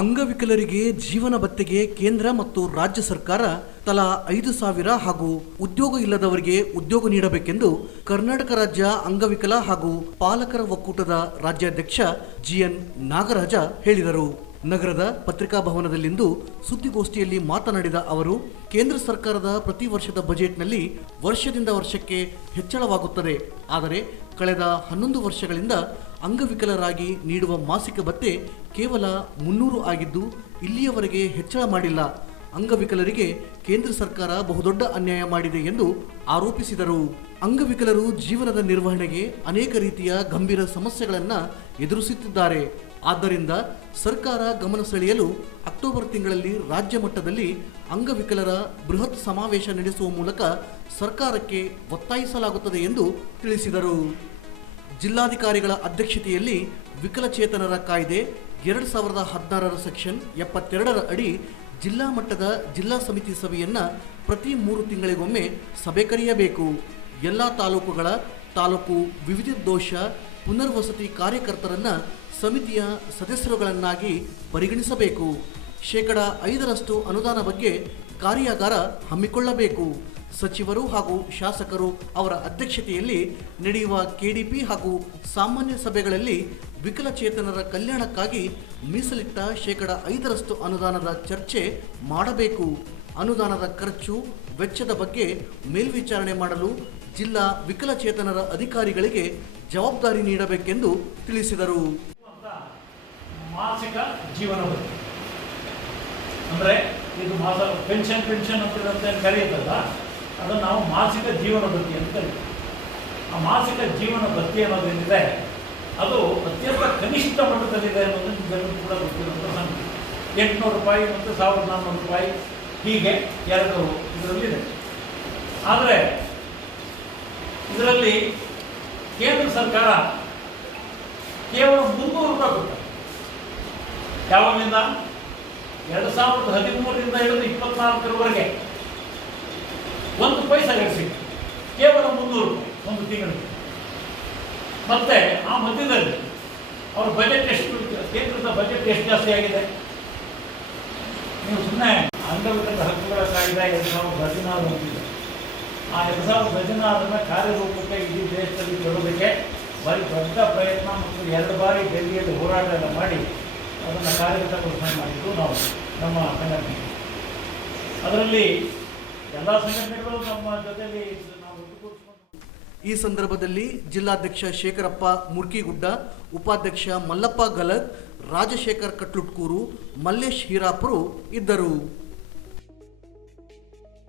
ಅಂಗವಿಕಲರಿಗೆ ಜೀವನ ಭತ್ಯೆಗೆ ಕೇಂದ್ರ ಮತ್ತು ರಾಜ್ಯ ಸರ್ಕಾರ ತಲಾ 5,000 ಹಾಗೂ ಉದ್ಯೋಗ ಇಲ್ಲದವರಿಗೆ ಉದ್ಯೋಗ ನೀಡಬೇಕೆಂದು ಕರ್ನಾಟಕ ರಾಜ್ಯ ಅಂಗವಿಕಲ ಹಾಗೂ ಪಾಲಕರ ಒಕ್ಕೂಟದ ರಾಜ್ಯಾಧ್ಯಕ್ಷ ಜಿಎನ್ ನಾಗರಾಜ ಹೇಳಿದರು. ನಗರದ ಪತ್ರಿಕಾ ಭವನದಲ್ಲಿಂದು ಸುದ್ದಿಗೋಷ್ಠಿಯಲ್ಲಿ ಮಾತನಾಡಿದ ಅವರು, ಕೇಂದ್ರ ಸರ್ಕಾರದ ಪ್ರತಿ ವರ್ಷದ ಬಜೆಟ್ನಲ್ಲಿ ವರ್ಷದಿಂದ ವರ್ಷಕ್ಕೆ ಹೆಚ್ಚಳವಾಗುತ್ತದೆ. ಆದರೆ ಕಳೆದ 11 ವರ್ಷಗಳಿಂದ ಅಂಗವಿಕಲರಾಗಿ ನೀಡುವ ಮಾಸಿಕ ಭತ್ಯೆ ಕೇವಲ 300 ಆಗಿದ್ದು ಇಲ್ಲಿಯವರೆಗೆ ಹೆಚ್ಚಳ ಮಾಡಿಲ್ಲ. ಅಂಗವಿಕಲರಿಗೆ ಕೇಂದ್ರ ಸರ್ಕಾರ ಬಹುದೊಡ್ಡ ಅನ್ಯಾಯ ಮಾಡಿದೆ ಎಂದು ಆರೋಪಿಸಿದರು. ಅಂಗವಿಕಲರು ಜೀವನದ ನಿರ್ವಹಣೆಗೆ ಅನೇಕ ರೀತಿಯ ಗಂಭೀರ ಸಮಸ್ಯೆಗಳನ್ನು ಎದುರಿಸುತ್ತಿದ್ದಾರೆ. ಆದ್ದರಿಂದ ಸರ್ಕಾರ ಗಮನ ಸೆಳೆಯಲು ಅಕ್ಟೋಬರ್ ತಿಂಗಳಲ್ಲಿ ರಾಜ್ಯ ಮಟ್ಟದಲ್ಲಿ ಅಂಗವಿಕಲರ ಬೃಹತ್ ಸಮಾವೇಶ ನಡೆಸುವ ಮೂಲಕ ಸರ್ಕಾರಕ್ಕೆ ಒತ್ತಾಯಿಸಲಾಗುತ್ತದೆ ಎಂದು ತಿಳಿಸಿದರು. ಜಿಲ್ಲಾಧಿಕಾರಿಗಳ ಅಧ್ಯಕ್ಷತೆಯಲ್ಲಿ ವಿಕಲಚೇತನರ ಕಾಯ್ದೆ 2016 ಸೆಕ್ಷನ್ 72 ಅಡಿ ಜಿಲ್ಲಾ ಮಟ್ಟದ ಜಿಲ್ಲಾ ಸಮಿತಿ ಸಭೆಯನ್ನು ಪ್ರತಿ 3 ತಿಂಗಳಿಗೊಮ್ಮೆ ಸಭೆ ಕರೆಯಬೇಕು. ಎಲ್ಲ ತಾಲೂಕುಗಳ ತಾಲೂಕು ವಿವಿಧೋದ್ದೇಶ ಪುನರ್ವಸತಿ ಕಾರ್ಯಕರ್ತರನ್ನು ಸಮಿತಿಯ ಸದಸ್ಯರುಗಳನ್ನಾಗಿ ಪರಿಗಣಿಸಬೇಕು. 5% ಅನುದಾನ ಬಗ್ಗೆ ಕಾರ್ಯಾಗಾರ ಹಮ್ಮಿಕೊಳ್ಳಬೇಕು. ಸಚಿವರು ಹಾಗೂ ಶಾಸಕರು ಅವರ ಅಧ್ಯಕ್ಷತೆಯಲ್ಲಿ ನಡೆಯುವ ಕೆಡಿಪಿ ಹಾಗೂ ಸಾಮಾನ್ಯ ಸಭೆಗಳಲ್ಲಿ ವಿಕಲಚೇತನರ ಕಲ್ಯಾಣಕ್ಕಾಗಿ ಮೀಸಲಿಟ್ಟ 5% ಅನುದಾನದ ಚರ್ಚೆ ಮಾಡಬೇಕು. ಅನುದಾನದ ಖರ್ಚು ವೆಚ್ಚದ ಬಗ್ಗೆ ಮೇಲ್ವಿಚಾರಣೆ ಮಾಡಲು ಜಿಲ್ಲಾ ವಿಕಲಚೇತನರ ಅಧಿಕಾರಿಗಳಿಗೆ ಜವಾಬ್ದಾರಿ ನೀಡಬೇಕೆಂದು ತಿಳಿಸಿದರು. ಮಾಸಿಕ ಜೀವನ ಭತ್ಯೆ ಅಂದರೆ ಇದು ಪೆನ್ಷನ್ ಅಂತ ಕರೆಯುತ್ತಲ್ಲ, ಅದನ್ನು ನಾವು ಮಾಸಿಕ ಜೀವನ ಭತ್ಯೆ ಅಂತ ಕರೀತೀವಿ. ಆ ಮಾಸಿಕ ಜೀವನ ಭತ್ಯೆ ಅನ್ನೋದೇನಿದೆ ಅದು ಅತ್ಯಂತ ಕನಿಷ್ಠ ಮಟ್ಟದಲ್ಲಿದೆ ಅನ್ನೋದು ನಿಮಗೆಲ್ಲರೂ ಕೂಡ ಗೊತ್ತಿರುವಂಥ ಸಂಗತಿ. 800 ರೂಪಾಯಿ ಮತ್ತು 1,400 ರೂಪಾಯಿ ಹೀಗೆ 2 ಇದರಲ್ಲಿದೆ. ಆದರೆ ಇದರಲ್ಲಿ ಕೇಂದ್ರ ಸರ್ಕಾರ ಕೇವಲ 300 ರೂಪಾಯಿ ಕೊಡ್ತಾರೆ. ಯಾವಾಗಿಂದ 2013ರಿಂದ ಹಿಡಿದು 24ರವರೆಗೆ 1 ಪೈಸೆ ಗಳಿಸಿ ಕೇವಲ 300 ರೂಪಾಯಿ ಒಂದು ತಿಂಗಳಿಗೆ. ಮತ್ತೆ ಆ ಮಧ್ಯದಲ್ಲಿ ಅವ್ರ ಬಜೆಟ್ ಎಷ್ಟು, ಕೇಂದ್ರದ ಬಜೆಟ್ ಎಷ್ಟು ಜಾಸ್ತಿ ಆಗಿದೆ? ನೀವು ಸುಮ್ಮನೆ ಅಂಗವಿಕಲರ ಹಕ್ಕುಗಳ ಕಾಯ್ದೆ 2016 ಅಂತಿದೆ. ಆ 2016 ಕಾರ್ಯರೂಪಕ್ಕೆ ಇಡೀ ದೇಶದಲ್ಲಿ ತರೋದಕ್ಕೆ ಭಾರಿ ದೊಡ್ಡ ಪ್ರಯತ್ನ ಮತ್ತು 2 ಬಾರಿ ಡೆಲ್ಲಿಯಲ್ಲಿ ಹೋರಾಟ ಎಲ್ಲ ಮಾಡಿ ಅದನ್ನು ಕಾರ್ಯಗತಗೊಳಿಸ ಮಾಡಿದ್ದು ನಾವು ನಮ್ಮ ಸಂಘಟನೆ. ಅದರಲ್ಲಿ ಎಲ್ಲ ಸಂಘಟನೆಗಳು ನಮ್ಮ ಜೊತೆಯಲ್ಲಿ ನಾವು ಒಟ್ಟುಗೂಡಿಸಿಕೊಂಡು. ಈ ಸಂದರ್ಭದಲ್ಲಿ ಜಿಲ್ಲಾಧ್ಯಕ್ಷ ಶೇಖರಪ್ಪ ಮುರ್ಕಿಗುಡ್ಡ, ಉಪಾಧ್ಯಕ್ಷ ಮಲ್ಲಪ್ಪ ಗಲಗ್, ರಾಜಶೇಖರ್ ಕಟ್ಲುಟ್ಕೂರು, ಮಲ್ಲೇಶ್ ಹೀರಾಪುರು ಇದ್ದರು.